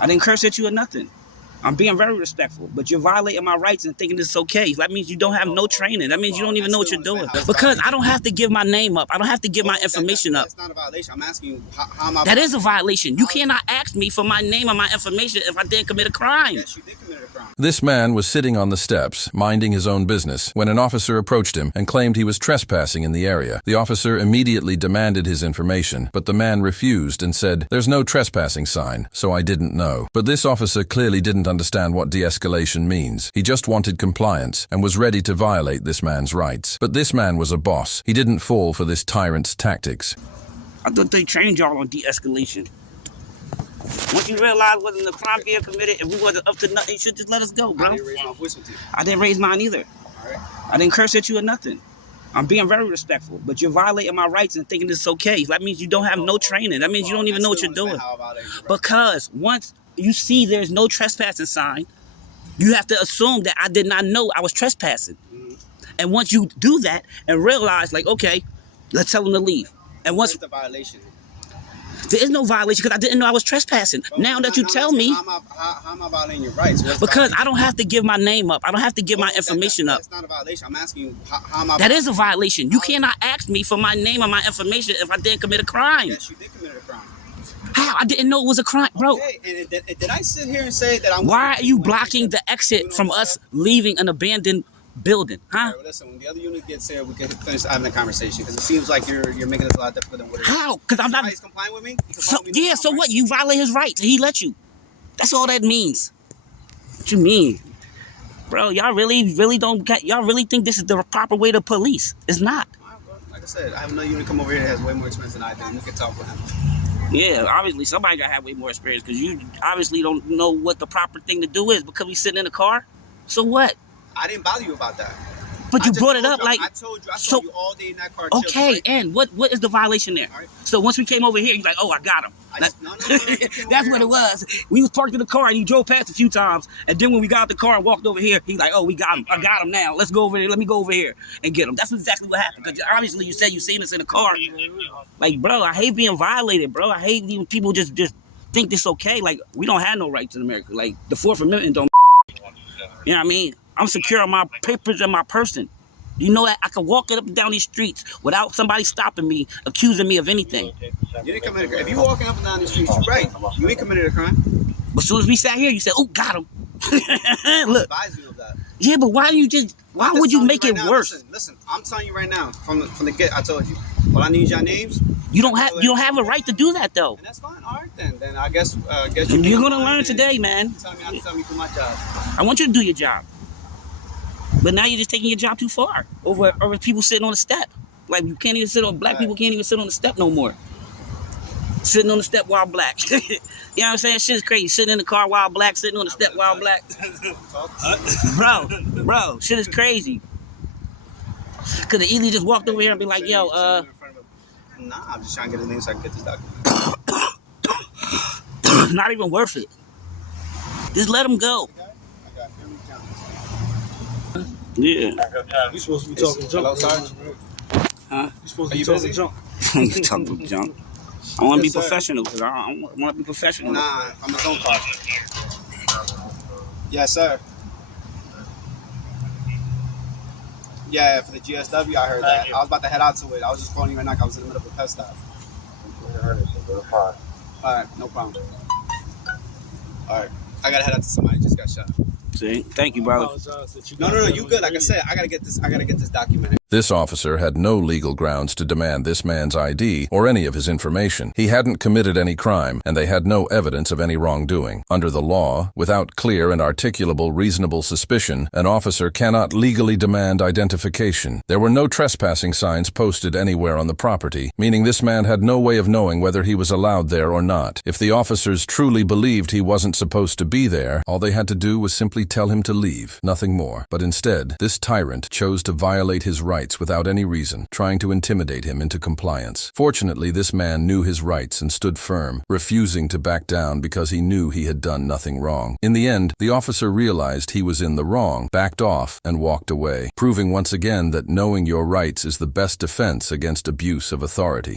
I didn't curse at you or nothing. I'm being very respectful, but you're violating my rights and thinking this is okay. That means you don't have no training. That means you don't even know what you're doing. Because I don't have to give my name up. I don't have to give my information up. That's not a violation. I'm asking you, how am I? That is a violation. You cannot ask me for my name and my information if I didn't commit a crime. Yes, you did commit a crime. This man was sitting on the steps, minding his own business, when an officer approached him and claimed he was trespassing in the area. The officer immediately demanded his information, but the man refused and said, "There's no trespassing sign, so I didn't know." But this officer clearly didn't understand what de-escalation means. He just wanted compliance and was ready to violate this man's rights. But this man was a boss. He didn't fall for this tyrant's tactics. I thought they trained y'all on de-escalation. Once you realize wasn't a crime being committed and we wasn't up to nothing, you should just let us go, bro. I didn't raise my voice with you. I didn't raise mine either. All right. I didn't curse at you or nothing. I'm being very respectful, but you're violating my rights and thinking this is okay. That means you don't have no training. That means you don't even know what you're doing. Because once you see there's no trespassing sign, you have to assume that I did not know I was trespassing. And once you do that and realize, like, okay, let's tell them to leave. And once the violation, there is no violation because I didn't know I was trespassing. Now that you tell me, how am I violating your rights? because I don't have to give my name up. I don't have to give my information up. That's not a violation. I'm asking you, how am I? That is a violation. You cannot ask me for my name or my information if I didn't commit a crime. Yes, you did commit a crime. How? I didn't know it was a crime, bro. Okay, and did I sit here and say that I'm... Why are you blocking the exit from us leaving an abandoned building, huh? All right, well, listen, when the other unit gets here, we can finish having the conversation, because it seems like you're making this a lot difficult than what it is. How? Because I'm not... He's complying with me? Yeah, so what? You violate his rights and he let you. That's all that means. What you mean? Bro, y'all really don't... Y'all really think this is the proper way to police? It's not. Like I said, I have another unit come over here that has way more experience than I do. We can talk with him. Yeah, obviously somebody got to have way more experience because you obviously don't know what the proper thing to do is because we sitting in the car. So what? I didn't bother you about that. But you brought it up like... I told you all day in that car. Okay, right? And what is the violation there? Right. So once we came over here, you're like, oh, I got him. No. That's what it was. We was parked in the car and he drove past a few times. And then when we got out the car and walked over here, he's like, oh, we got him. I got him now. Let's go over there. Let me go over here and get him. That's exactly what happened. Because obviously you said you seen us in the car. Like, bro, I hate being violated, bro. I hate when people just think this okay. Like, we don't have no rights in America. Like, the Fourth Amendment don't... You know what I mean? I'm secure on my papers and my person. You know that I can walk up and down these streets without somebody stopping me, accusing me of anything. You didn't commit a crime. If you walking up and down the streets, you're right. You ain't committed a crime. But as soon as we sat here, you said, oh, got him. Look. Advise you of that. Yeah, but why would you make it worse? Listen, I'm telling you right now, from the get, I told you. All I need is your names. You don't have a right to do that though. And that's fine. All right then I guess you're gonna learn today, man. Tell me to do my job. I want you to do your job. But now you're just taking your job too far over people sitting on the step. Like you can't even sit on black people can't even sit on the step no more. Sitting on the step while black. You know what I'm saying? Shit is crazy. Sitting in the car while black, sitting on the step while black. Bro, shit is crazy. Could have easily just walked over here and be like, yo, Nah, I'm just trying to get his name so I can get this document. Not even worth it. Just let him go. Yeah. You supposed to be talking junk. Huh? You supposed to be talking junk. You talking junk. I want to be professional because I want to be professional. Nah, I'm his own car. Yes, sir. Yeah, for the GSW, I heard that. I was about to head out to it. I was just calling you right now because I was in the middle of a pest stop. All right, no problem. All right, I gotta head out to somebody who just got shot. See, thank you, brother. No, you good. Like I said, I gotta get this documented. This officer had no legal grounds to demand this man's ID or any of his information. He hadn't committed any crime, and they had no evidence of any wrongdoing. Under the law, without clear and articulable reasonable suspicion, an officer cannot legally demand identification. There were no trespassing signs posted anywhere on the property, meaning this man had no way of knowing whether he was allowed there or not. If the officers truly believed he wasn't supposed to be there, all they had to do was simply tell him to leave, nothing more. But instead, this tyrant chose to violate his rights without any reason, trying to intimidate him into compliance. Fortunately, this man knew his rights and stood firm, refusing to back down because he knew he had done nothing wrong. In the end, the officer realized he was in the wrong, backed off, and walked away, proving once again that knowing your rights is the best defense against abuse of authority.